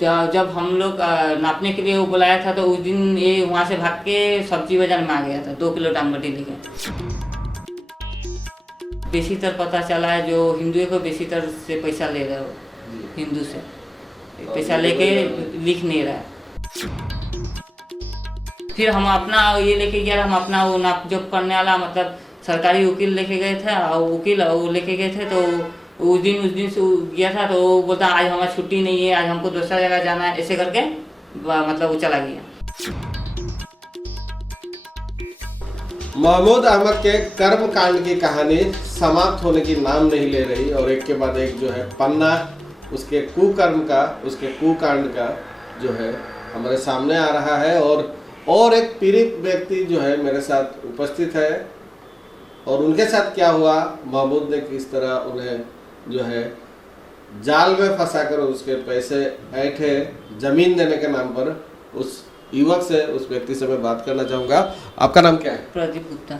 जब हम लोग नापने के लिए वो बुलाया था तो उस दिन ये वहाँ से भाग के सब्जी बाजार में आ गया था 2 किलो टांगबटी लेके। बेसीतर पता चला है जो हिंदुओं को बेसीतर से पैसा ले रहा है, वो हिंदू से पैसा लेके लिख नहीं रहा है। फिर हम अपना ये लेके गया, हम अपना वो नाप जोप करने वाला मतलब सरकारी वकील लेके गए थे और वकील वो लेके गए थे। तो उस दिन से गया था तो वो बोलता आज हमारी छुट्टी नहीं है, आज हमको दूसरा जगह जाना है, ऐसे करके मतलब वो चला गया। महमूद अहमद के कर्म कांड की कहानी समाप्त होने की नाम नहीं ले रही और एक के बाद एक जो है पन्ना उसके कुकर्म का, उसके कुकांड का जो है हमारे सामने आ रहा है। और एक पीड़ित व्यक्ति जो है मेरे साथ उपस्थित है और उनके साथ क्या हुआ, महमूद ने किस तरह उन्हें जो है जाल में फंसाकर उसके पैसे ऐंठे जमीन देने के नाम पर, उस युवक से, उस व्यक्ति से मैं बात करना चाहूँगा। आपका नाम क्या है? प्रदीप गुप्ता।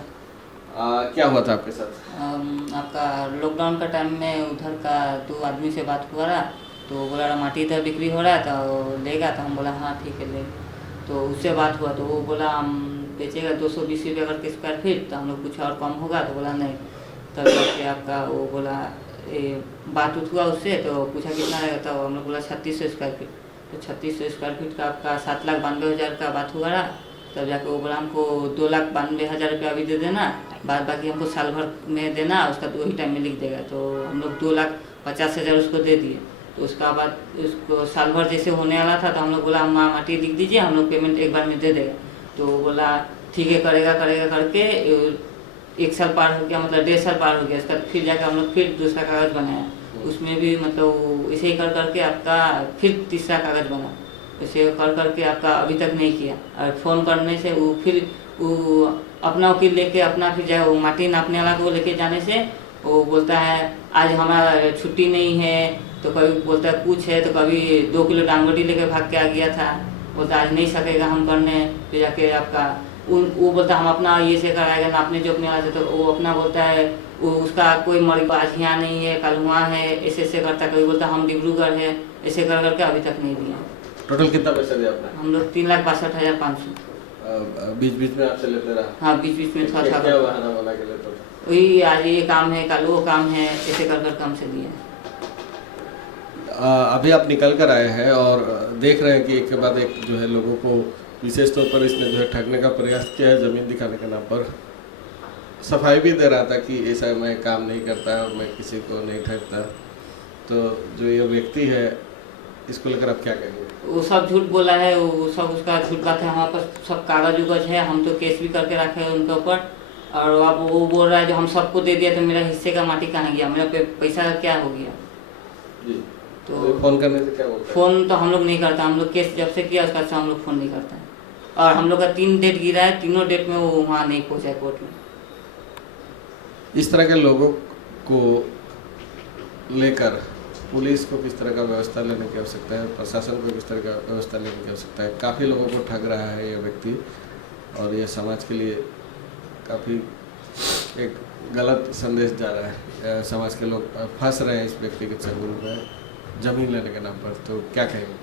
क्या हुआ था आपके साथ? आपका लॉकडाउन का टाइम में उधर का 2 आदमी से बात हुआ रहा तो बोला रहा माटी इधर बिक्री हो रहा है तो लेगा, तो हम बोला हाँ ठीक है ले। तो उससे बात हुआ तो वो बोला हम बेचेगा 220 रुपये करके स्क्वायर फीट, तो हम लोग कुछ और कम होगा, तो बोला नहीं। तब जाके आपका वो बोला बात उठ हुआ उससे, तो पूछा कितना रहेगा, तो हम लोग बोला 3600 स्क्वायर फीट। तो 3600 स्क्वायर फीट का आपका 7,92,000 का बात हुआ रहा। तब जाके वो बोला हमको 2,92,000 रुपया अभी दे देना, बाद बाकी हमको साल भर में देना, उसका 2 ही टाइम में लिख देगा। तो हम लोग 2,50,000 उसको दे दिए। तो उसका बाद उसको साल भर जैसे होने वाला था तो हम लोग बोला हम माटी लिख दीजिए, हम लोग पेमेंट एक बार में दे देगा। तो बोला ठीक है करेगा करके 1 साल पार हो गया, मतलब 1.5 साल पार हो गया। उसका फिर जाकर हम लोग फिर दूसरा कागज़ बनाया, उसमें भी मतलब इसे कर करके आपका फिर तीसरा कागज़ बना, इसे कर करके आपका अभी तक नहीं किया। और फ़ोन करने से वो फिर वो अपना वकील लेके अपना फिर जाए वो माटी नापने वाला को लेके जाने से वो बोलता है आज हमारा छुट्टी नहीं है, तो कभी बोलता है कुछ है, तो कभी 2 किलो टांगबटी लेके भाग के आ गया था, बोलता आज नहीं सकेगा हम करने। फिर जाके आपका वो बोलता हम अपना ये से कराएगा नापने जो अपने वाला से, तो वो अपना बोलता है वो उसका कोई मरीज आज यहाँ नहीं है, कल वहाँ है, ऐसे करता। कभी बोलता हम डिब्रूगढ़ है, ऐसे कर करके अभी तक नहीं दिया। टोटल कितना पैसा दिया आपने? हम लोग 3,62,500। बीच में आपसे लेते रहा? हाँ बीच में था। क्या बहाना बना के लेते? वही आज ये काम है, कल वो काम है, ऐसे कर कर हमसे दिए। अभी आप निकल कर आए हैं और देख रहे हैं कि एक के बाद एक जो है लोगों को विशेष तौर पर इसने जो है ठगने का प्रयास किया है ज़मीन दिखाने के नाम पर। सफाई भी दे रहा था कि ऐसा मैं काम नहीं करता और मैं किसी को नहीं ठगता। तो जो ये व्यक्ति है इसको लेकर आप क्या कहेंगे? वो सब झूठ बोला है, वो सब उसका झूठ बात है। हमारे पास सब कागज उगज है, हम तो केस भी करके रखे हैं उनके ऊपर। और अब वो बोल रहा है जो हम सबको दे दिया तो मेरा हिस्से का माटी कहाँ गया, मेरा पैसा का क्या हो गया? जी। तो फ़ोन करने से क्या होता है? फ़ोन तो हम लोग नहीं करता, हम लोग केस जब से किया उसका से हम लोग फ़ोन नहीं करता है। और हम लोग का 3 डेट गिरा है, तीनों डेट में वो वहाँ नहीं पहुँचा कोर्ट में। इस तरह के लोगों को लेकर पुलिस को किस तरह का व्यवस्था लेने की आवश्यकता है, प्रशासन को किस तरह का व्यवस्था लेने की आवश्यकता है? काफ़ी लोगों को ठग रहा है ये व्यक्ति और ये समाज के लिए काफ़ी एक गलत संदेश जा रहा है। समाज के लोग फंस रहे हैं इस व्यक्ति के चंगुल में ज़मीन लेने के नाम पर। तो क्या कहेंगे?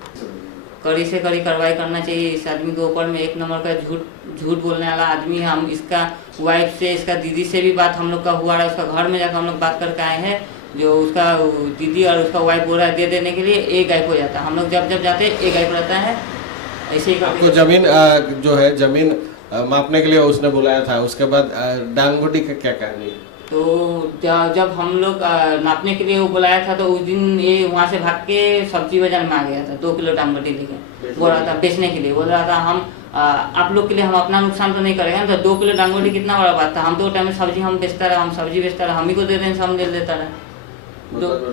कड़ी से कड़ी कार्रवाई करना चाहिए इस आदमी के ऊपर में। 1 नंबर का झूठ बोलने वाला आदमी है। हम इसका वाइफ से, इसका दीदी से भी बात हम लोग का हुआ है। उसका घर में जाकर हम लोग बात करके आए हैं, जो उसका दीदी और उसका वाइफ बोल रहा है दे देने के लिए, एक गायब हो जाता है। हम लोग जब जाते हैं एक गायब रहता है। ऐसे ही आपको ज़मीन जो है ज़मीन मापने के लिए उसने बुलाया था, उसके बाद डांगबटी का क्या कहानी है? तो जब हम लोग नापने के लिए वो बुलाया था तो उस दिन ये वहाँ से भाग के सब्जी बाजार में आ गया था 2 किलो टांगबटी लेके। बोल रहा था बेचने के लिए, बोल रहा था हम आप लोग के लिए हम अपना नुकसान तो नहीं करेंगे। तो 2 किलो टांगबटी कितना बड़ा बात था। हम तो टाइम में सब्जी हम बेचता रहा, हम सब्जी बेचता रहा, हम ही को दे दें हम ले लेता रहा।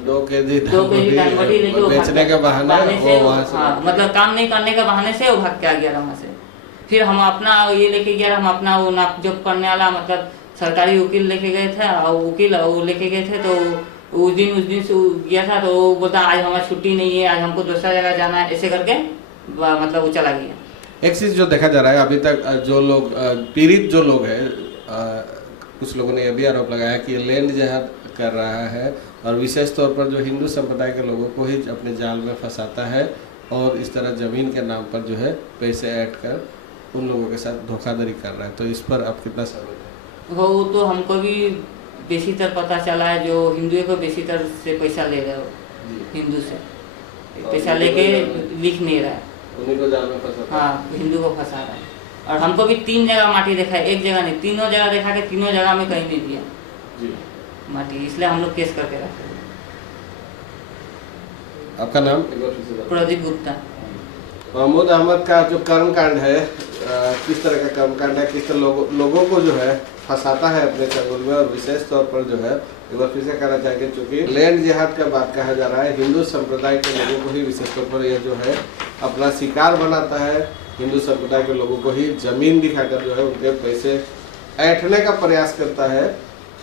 2 केजी टांगबटी लेके बेचने के बहाने से वहाँ से मतलब काम नहीं करने के बहाने से वो भाग के आ गया वहाँ से। फिर हम अपना ये लेके गया, हम अपना वो नाप जोप करने वाला मतलब सरकारी वकील लेके गए थे और वकील वो लेके गए थे। तो उस दिन से गया था तो वो बोलता आज हमारी छुट्टी नहीं है, आज हमको दूसरा जगह जाना है, ऐसे करके मतलब वो चला गया। एक चीज़ जो देखा जा रहा है अभी तक जो लोग पीड़ित जो लोग हैं, कुछ लोगों ने यह भी आरोप लगाया कि लैंड जिहाद कर रहा है और विशेष तौर पर जो हिंदू संप्रदाय के लोगों को ही अपने जाल में फंसाता है और इस तरह ज़मीन के नाम पर जो है पैसे ऐड कर उन लोगों के साथ धोखाधड़ी कर रहा है। तो इस पर आप कितना सहमत हैं? वो तो हमको भी बेसीतर पता चला है, जो हिंदुओं को बेसीतर से पैसा ले रहे हो, हिंदू से पैसा लेके लिख नहीं रहा है, उन्हीं को जाल में फंसा। हाँ, हिंदू को फंसा रहा है। और हमको भी 3 जगह माटी देखा है, एक जगह नहीं, तीनों जगह देखा कि तीनों जगह में कहीं नहीं दिया जी माटी, इसलिए हम लोग केस करके रखे। आपका नाम? प्रदीप गुप्ता। महमूद अहमद का जो कर्मकांड है, किस तरह का कर्मकांड है, किस तरह लोगों को जो है फंसाता है अपने चंगुल में, और विशेष तौर पर जो है एक बार फिर से कहना चाहेंगे, चूँकि लैंड जिहाद का बात कहा जा रहा है, हिंदू संप्रदाय के लोगों को ही विशेष तौर पर यह जो है अपना शिकार बनाता है। हिंदू संप्रदाय के लोगों को ही जमीन दिखाकर जो है उनके पैसे ऐंठने का प्रयास करता है,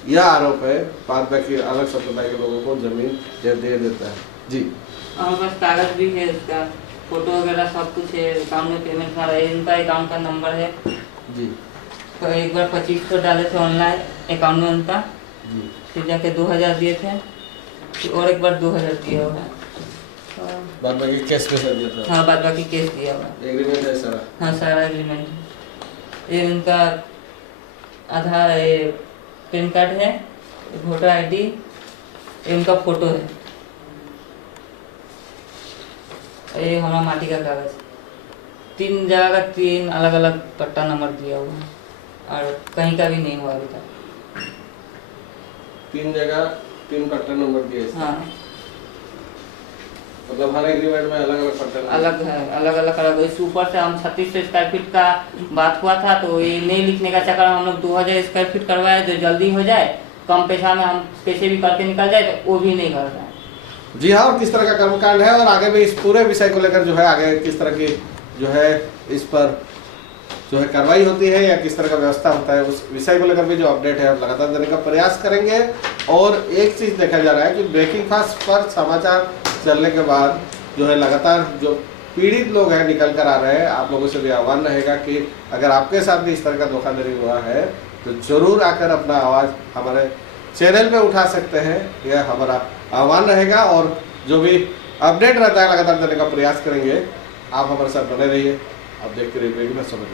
यह आरोप है। बाद बाकी अलग संप्रदाय के लोगों को जमीन दे देता है। जी, हमारे पास कागज भी है, उसका फोटो वगैरह सब कुछ है, अकाउंट में पेमेंट कर रहे हैं, इनका अकाउंट का नंबर है जी। तो एक बार 2500 डाले थे ऑनलाइन अकाउंट में उनका जी, फिर जाके 2000 दिए थे, फिर और एक बार 2000 दिया हुआ है। बाद बाकी कैश पैसा दिया था? हाँ, बाद बाकी केस दिया हुआ है। एग्रीमेंट है सारा? हाँ, सारा एग्रीमेंट है। ये उनका आधार, ये पैन कार्ड है, वोटर आईडी, ये उनका फोटो है, ये हमारा माटी का कागज। 3 जगह का 3 अलग अलग पट्टा नंबर दिया हुआ है, और कहीं का भी नहीं हुआ अभी तक। 3 जगह 3 पट्टा नंबर दिए इसका। हाँ, मतलब हर एग्रीमेंट में अलग अलग पट्टा नंबर अलग है, अलग। इस ऊपर से हम 3600 स्क्वायर फीट का बात हुआ था, तो ये नहीं लिखने का चक्कर में हम लोग 2000 स्क्वायर फीट करवाए, जो जल्दी हो जाए, कम पैसा में हम कैसे भी करके निकल जाए, तो वो भी नहीं कर रहा है। जी हाँ, और किस तरह का कर्मकांड है और आगे भी इस पूरे विषय को लेकर जो है आगे किस तरह की जो है इस पर जो है कार्रवाई होती है या किस तरह का व्यवस्था होता है, उस विषय को लेकर भी जो अपडेट है हम लगातार देने का प्रयास करेंगे। और एक चीज़ देखा जा रहा है कि ब्रेकिंग फास्ट पर समाचार चलने के बाद जो है लगातार जो पीड़ित लोग हैं निकल कर आ रहे हैं। आप लोगों से भी आह्वान रहेगा कि अगर आपके साथ भी इस तरह का धोखाधड़ी हुआ है तो ज़रूर आकर अपना आवाज़ हमारे चैनल पे उठा सकते हैं, यह हमारा आह्वान रहेगा। और जो भी अपडेट रहता है लगातार देने का प्रयास करेंगे। आप हमारे साथ बने रहिए। आप देखते रहिए, मैं समझ